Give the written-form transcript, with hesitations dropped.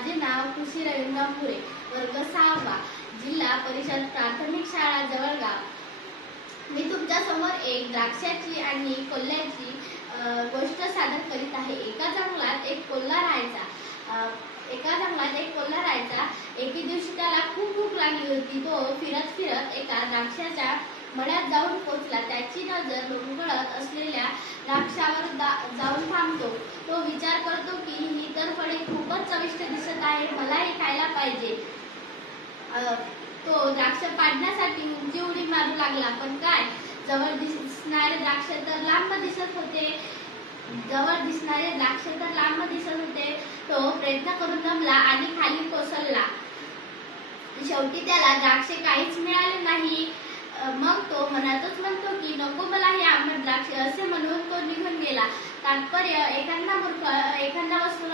माझे नाव खुशी रवींद्र पुरे, वर्ग 6वा, जिल्हा परिषद प्राथमिक शाळा जवळगाव। मी तुमच्या समोर एक द्राक्षाची आणि कोल्ह्याची गोष्ट सादर करीत आहे। एका जंगलात एक कोल्हा राहायचा। एके दिवशी त्याला खूप भूक लागली होती। तो फिरत फिरत एका द्राक्षाच्या मळ्यात जाऊन पोहोचला। त्याची नजर लोंबकळत असलेल्या द्राक्षावर जाऊन थांबतो। तो विचार करतो की ही तर फळे खूपच चविष्ट दिसत आहे, मला हे खायला पाहिजे। तो द्राक्ष पाडण्यासाठी उंची उडी मारू लागला, पण काय, जवळ दिसणारे द्राक्ष तर लांब दिसत होते। तो प्रयत्न करून दमला आणि खाली कोसळला। शेवटी त्याला द्राक्षे काहीच मिळाले नाही। मग तो मनातच म्हणतो की नको मला हे आंबट द्राक्षे, असे म्हणून तो निघून गेला। तात्पर्य, एखादा वस्तू